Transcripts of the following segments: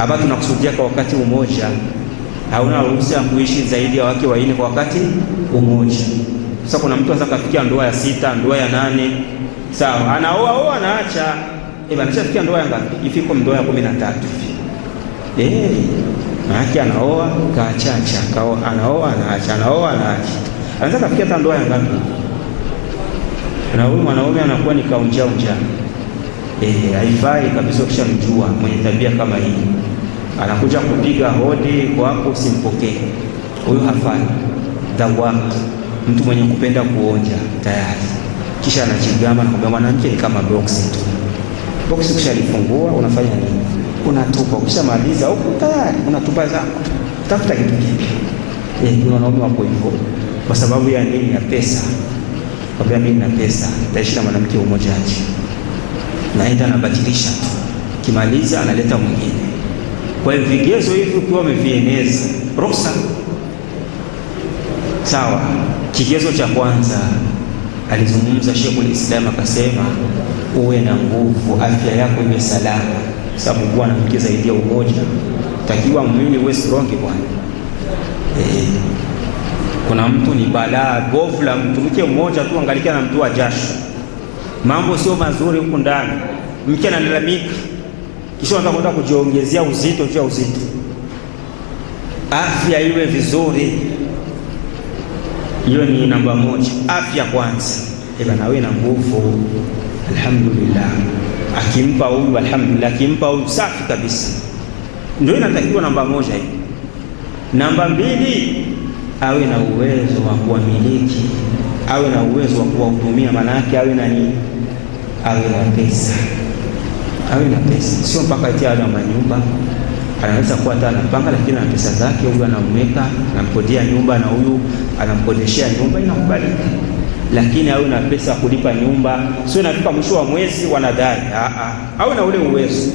Hapa tunakusudia kwa wakati mmoja. Hauna ruhusa ya kuishi zaidi ya wake wanne kwa wakati mmoja. Sasa kuna mtu anaweza kufikia ndoa ya 6, ndoa ya 8. Sawa, anaoa anaacha. Anafikia ndoa ya ngapi? Ifiko ndoa ya 13. Maana anaoa kaacha, anaoa anaacha, anaoa anaacha. Anaweza kufikia hata ndoa ya ngapi? Na huyu mwanaume anakuwa ni kaunja. Haifai kabisa ukishamjua mwenye tabia kama hii. Anakuja kupiga hodi kwa hapo usimpokee. Huyu hafai. Dawaka. Mtu mwenye kupenda kuonja tayari. Kisha anajigamba na kwamba mwanamke ni kama box tu. Box ukishalifungua unafanya nini? Unatupa. Ukishamaliza huko tayari unatupa zako. Tafuta kitu kipya. Ni wanaume wako hivyo. Kwa sababu ya nini? Ya pesa. Kwa mimi na pesa, nitaishi na mwanamke mmoja aje. Naenda nabadilisha tu. Kimaliza analeta mwingine. Kwa hiyo vigezo hivi ukiwa umevieneza, ruhusa. Sawa. Kigezo cha kwanza alizungumza Sheikhul Islam akasema uwe na nguvu, afya yako iwe salama. Sababu bwana mke zaidi ya umoja, takiwa mwili uwe strong bwana. Kuna mtu ni balaa bovu la mtu, mke mmoja tu angalikia na mtu wa jasho. Mambo sio mazuri huko ndani. Mke analalamika. Kisha anataka kwenda kujiongezea uzito juu ya uzito. Afya iwe vizuri. Hiyo ni namba moja. Afya kwanza. Na wewe na nguvu. Alhamdulillah. Akimpa huyu alhamdulillah, akimpa huyu safi kabisa. Ndio inatakiwa namba moja hii. Namba mbili, awe na uwezo wa kuwamiliki, awe na uwezo wa kuwahudumia. Maana yake awe na nini? Awe na pesa. Awe na pesa. Sio mpaka eti awe na manyumba. Anaweza kuwa hata anapanga lakini ana pesa zake. Huyu anamweka, anamkodea nyumba na huyu anamkodeshea nyumba, inakubalika. Lakini awe na pesa kulipa nyumba. Sio inafika mwisho wa mwezi wanadai. Awe na ule uwezo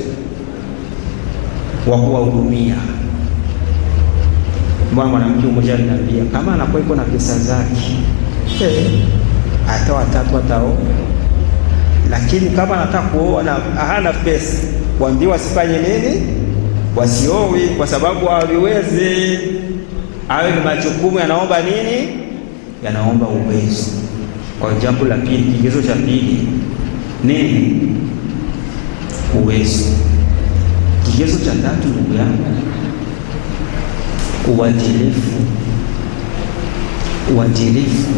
wa kuwahudumia. Mwanamke mmoja aliniambia kama anakuwa iko na pesa zake, hata watatu atao. Lakini kama anataka kuoa na hana pesa, waambie wasifanye nini? Wasioe, kwa sababu hawiwezi. Awe ni majukumu yanaomba nini? Yanaomba uwezo. Kwa jambo la pili, kigezo cha pili nini? Uwezo. Kigezo cha tatu, ndugu yangu, uadilifu. Uadilifu.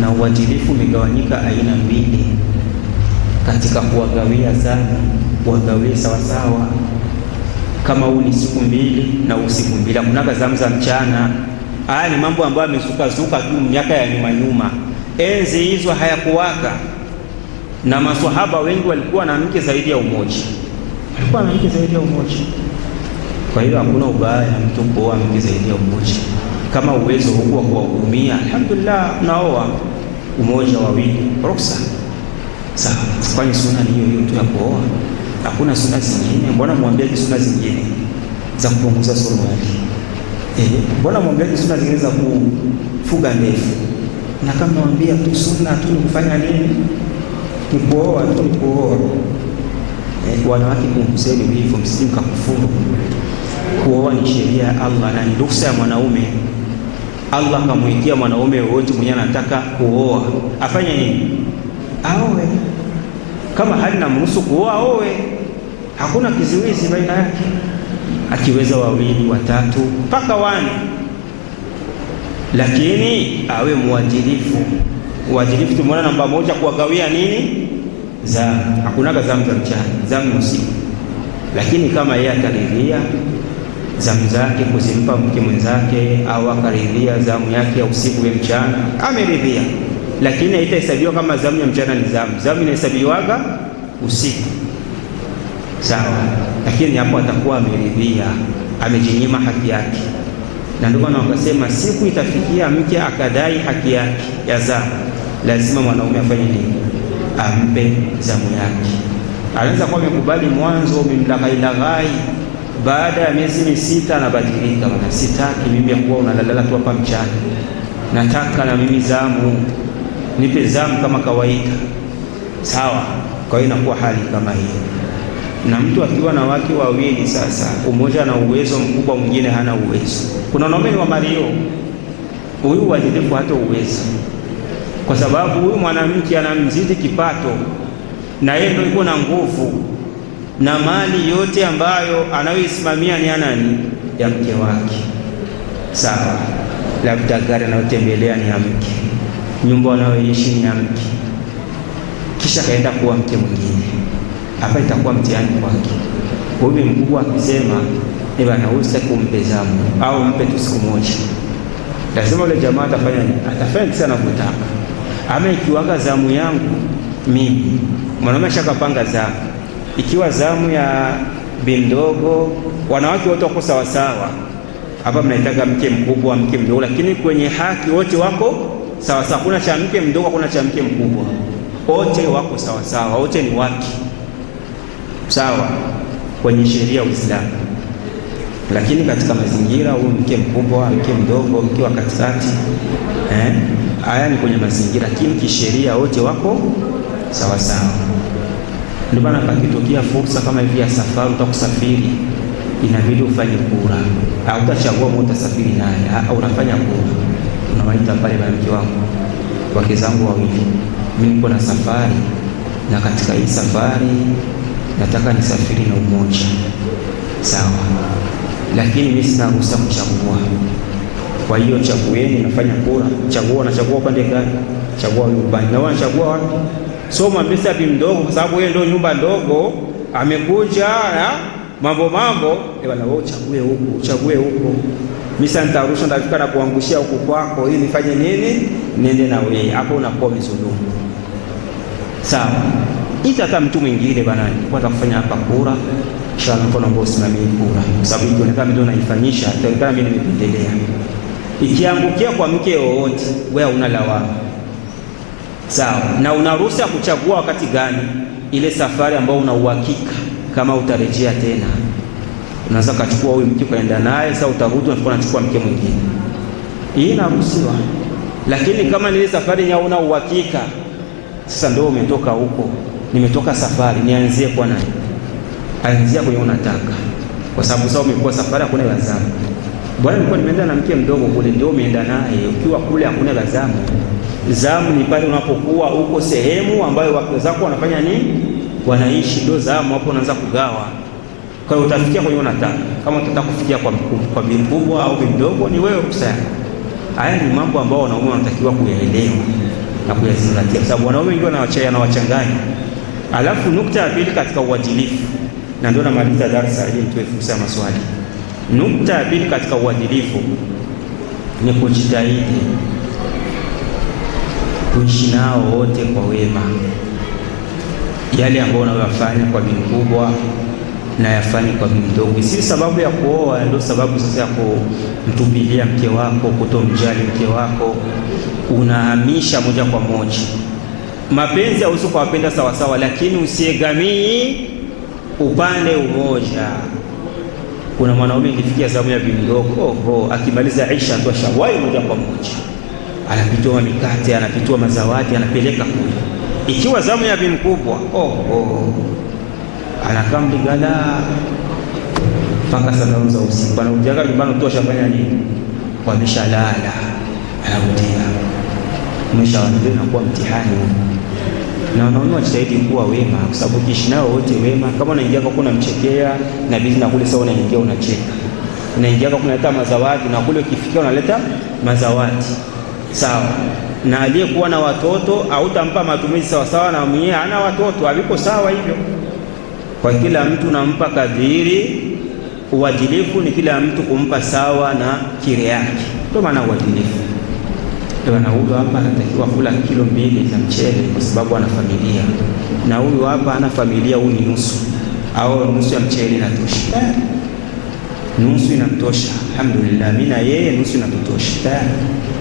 Na uadilifu umegawanyika aina mbili katika kuwagawia zamu, kuwagawia sawasawa. Kama huu ni siku mbili na usiku mbili, kunaga zamu za mchana. Haya ni mambo ambayo yamezuka tu miaka ya nyuma. Enzi hizo hayakuwaka, na maswahaba wengi walikuwa na mke zaidi ya umoja. Kwa hiyo hakuna ubaya mtu kuoa mke zaidi ya umoja. Kama uwezo huko wa kuwahudumia, alhamdulillah, naoa umoja wawili, ruhusa. Sawa. Kwani sunna ni hiyo tu ya kuoa? Hakuna sunna zingine? Mbona mwambie sunna zingine za kupunguza suruali? Mbona mwambie sunna zingine za kufuga ndefu? Na kama mwambie tu sunna tu ni kufanya nini? Ni kuoa tu, ni kuoa. Wanawake kumbuseni hivyo, msije mkakufuru. Kuoa ni sheria ya Allah na ni ruhusa ya mwanaume. Allah kamwekea mwanaume wote mwenye anataka kuoa afanye nini? Aoe. Kama halina mruhusu kuoa, aoe. Hakuna kizuizi baina yake. Akiweza wawili, watatu, mpaka 1. Lakini awe muadilifu. Uadilifu tumeona namba moja, kuwagawia nini? Zamu. Hakunaga zamu za mchana, zamu usiku. Lakini kama yeye ataridhia zamu zake kuzimpa mke mwenzake, au akaridhia zamu yake ya usiku ya mchana, ameridhia. Lakini haitahesabiwa kama zamu ya mchana ni zamu inahesabiwaga usiku. Sawa. Lakini hapo atakuwa ameridhia, amejinyima haki yake. Na ndio maana wakasema siku itafikia mke akadai haki yake ya zamu, lazima mwanaume afanye nini? Ampe zamu yake. Anaweza kuwa amekubali mwanzo, umemlaghai, baada ya miezi 6 anabadilika, maana sitaki mimi kuwa unalala tu hapa mchana, nataka na mimi zamu, nipe zamu kama kawaida. Sawa. Kwa hiyo inakuwa hali kama hiyo. Na mtu akiwa na wake wawili sasa, umoja na uwezo mkubwa, mwingine hana uwezo. Kuna wanaume ni wa Mario, huyu uadilifu hata uwezo, kwa sababu huyu mwanamke anamzidi kipato na yeye ndio yuko na nguvu, na mali yote ambayo anayoisimamia ni nani? Ya mke wake. Sawa, labda gari anayotembelea ni ya mke, nyumba anayoishi ni ya mke, kisha kaenda kuwa mke mwingine. Hapa itakuwa mtihani kwake. Huyu mkubwa akisema bwana, usitaki kumpe zamu au mpe tu siku moja, lazima yule jamaa atafanya nini? Atafanya sana kutaka. Ama ikiwaga zamu yangu mimi, mwanaume shakapanga zamu, ikiwa zamu ya bindogo, wanawake wote wako sawa sawa. Hapa mnaitaka mke mkubwa, mke mdogo, lakini kwenye haki wote wako sawa sawa. Kuna cha mke mdogo, kuna cha mke mkubwa, wote wako sawa sawa, wote ni wake sawa kwenye sheria ya Uislamu. Lakini katika mazingira, huyu mke mkubwa, mke mdogo, mke wa katikati, haya ni kwenye mazingira, lakini kisheria wote wako sawa sawa. Ndio maana pakitokea fursa kama hivi ya safari, utakusafiri, inabidi ufanye kura. Hautachagua mtu utasafiri naye, unafanya kura. Unawaita pale, bwana mke wangu, wake zangu wawili, mimi niko na safari, na katika hii safari nataka nisafiri na umoja. Sawa, lakini mimi sina ruhusa kuchagua. Kwa hiyo chagueni, nafanya kura. Chagua, nachagua upande gani? Chagua upande. Na wanachagua wapi? So mwambie bi mdogo, kwa sababu yeye ndio nyumba ndogo, amekuja na mambo bwana, wewe uchague huko. Mimi sasa nitarusha, ndafika na kuangushia huko kwako, ili nifanye nini? Niende na wewe. Hapo unakuwa mzulumu. Sawa, hata mtu mwingine bwana, kwa atakufanya hapa kura, inshallah mkono ambao usimamie kura, kwa sababu ikionekana ndio naifanyisha, itaonekana mimi nimependelea. Ikiangukia kwa mke wowote, wewe una lawama. Sawa, na una ruhusa kuchagua wakati gani ile safari ambayo una uhakika kama utarejea tena. Unaweza kuchukua huyu mke kaenda naye, sasa utarudi unachukua mke mwingine, hii inaruhusiwa. Lakini kama ni ile safari ya una uhakika, sasa ndio umetoka huko, nimetoka safari, nianzie kwa nani? Anzia kwenye unataka, kwa sababu sasa umekuwa safari, hakuna lazamu. Bwana, nilikuwa nimeenda na mke mdogo kule, ndio umeenda naye. Ukiwa kule hakuna lazamu. Zamu ni pale unapokuwa uko sehemu ambayo wake zako wanafanya nini? Wanaishi, ndio zamu. Hapo unaanza kugawa. Kwa hiyo utafikia kwenye unataka. Kama utataka kufikia kwa bi mkubwa au bi mdogo, ni wewe kusema. Haya ni mambo ambayo wanaume wanatakiwa kuyaelewa na kuyazingatia, sababu wanaume ndio wanawachanganya. Alafu nukta ya pili katika uadilifu, na ndio namaliza darasa ili mtoe fursa ya maswali. Nukta ya pili katika uadilifu ni kujitahidi kuishi nao wote kwa wema. Yale ambayo unayofanya kwa bi mkubwa na yafanye kwa bi mdogo. Si sababu ya kuoa ndio sababu sasa ya kumtupilia mke wako, kutomjali mke wako, unahamisha moja kwa moja. Mapenzi hauwezi kuwapenda sawa sawa, lakini usiegamii upande umoja. Kuna mwanaume ikifikia zamu ya bi mdogo, akimaliza Aisha ndo shawai moja kwa moja, anapitoa mikate, anapitoa mazawadi, anapeleka kule. Ikiwa zamu ya bi mkubwa, anakaa mligala mpaka saa 5 za usiku, anakujaga nyumbani utosha fanya nini? Kwa mishalala, anarudia. Mwisho ndio inakuwa mtihani. Na wanaume wajitahidi kuwa wema, kwa sababu kiishi nao wote wema. Kama unaingia kwa kuna mchekea na bizi na kule sawa, unaingia unacheka. Unaingia kwa kunaleta mazawadi na kule ukifikia unaleta mazawadi. Sawa. Na aliyekuwa na watoto hautampa matumizi sawa sawa na mwenyewe ana watoto, haliko sawa hivyo. Kwa kila mtu nampa kadiri. Uadilifu ni kila mtu kumpa sawa na kile yake. Ndio maana uadilifu. Na huyu hapa anatakiwa kula kilo 2 za mchele kwa sababu ana familia, na huyu hapa ana familia, huyu ni nusu au nusu ya mchele inatosha. Nusu inamtosha, alhamdulillah. Mimi na yeye nusu inatutosha.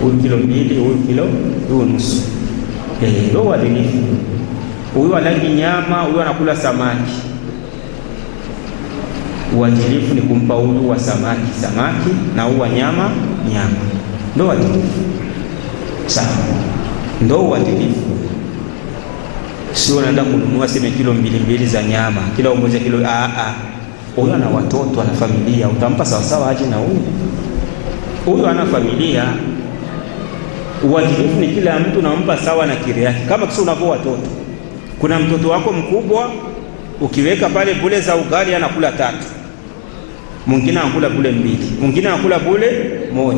Huyu kilo 2, huyu kilo, huyu nusu. Ndio uadilifu. Huyu anali nyama, huyu anakula samaki. Uadilifu ni kumpa huyu wa samaki na huyu wa nyama. Ndio uadilifu. Sawa, ndio uadilifu. Sio unaenda kununua sema kilo 2 za nyama, kila mmoja kilo. Huyo ana watoto, ana familia, utampa sawa sawa aje na huyu? Huyo ana familia. Uadilifu ni kila mtu nampa sawa na kile yake. Kama kisa unavyo watoto, kuna mtoto wako mkubwa ukiweka pale bule za ugali anakula 3, mwingine anakula bule 2, mwingine anakula bule 1.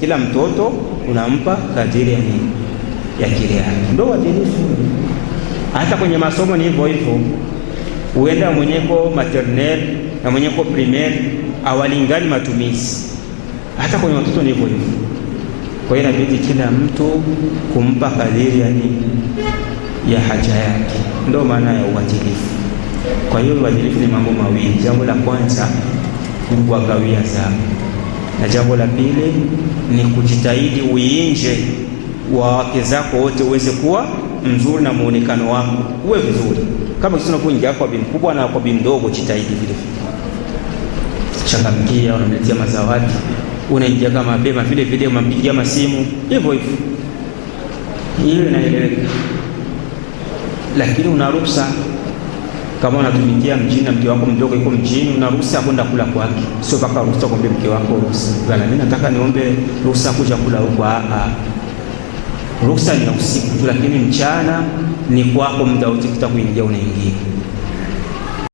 Kila mtoto unampa kadiri ya nini, ya kile yake. Ndio uadilifu. Hata kwenye masomo ni hivyo hivyo. Uenda mwenyeko maternelle na mwenyeko primaire awalingani matumizi. Hata kwenye watoto ni hivyo hivyo. Kwa hiyo inabidi kila mtu kumpa kadiri ya haja yake. Ndio maana ya uadilifu. Kwa hiyo uadilifu ni mambo mawili. Jambo la kwanza ni kuwagawia zamu, na jambo la pili ni kujitahidi uinje wa wake zako wote uweze kuwa mzuri na muonekano wako uwe vizuri. Kama sisi tunapoingia kwa bibi mkubwa na kwa bibi mdogo, jitahidi vile changamkia, unamletea mazawadi, unaingia kama mapema vile vile, unampigia masimu hivyo hivyo, hiyo inaeleweka. Lakini unaruhusa kama unatumikia mjini na mke wako mdogo yuko mjini, unaruhusa kwenda kula kwake, sio mpaka ruhusa kumbe mke wako ruhusa bwana, mimi nataka niombe ruhusa kuja kula huko. Ruhusa ni usiku tu, lakini mchana ni kwako, muda wote kuingia unaingia.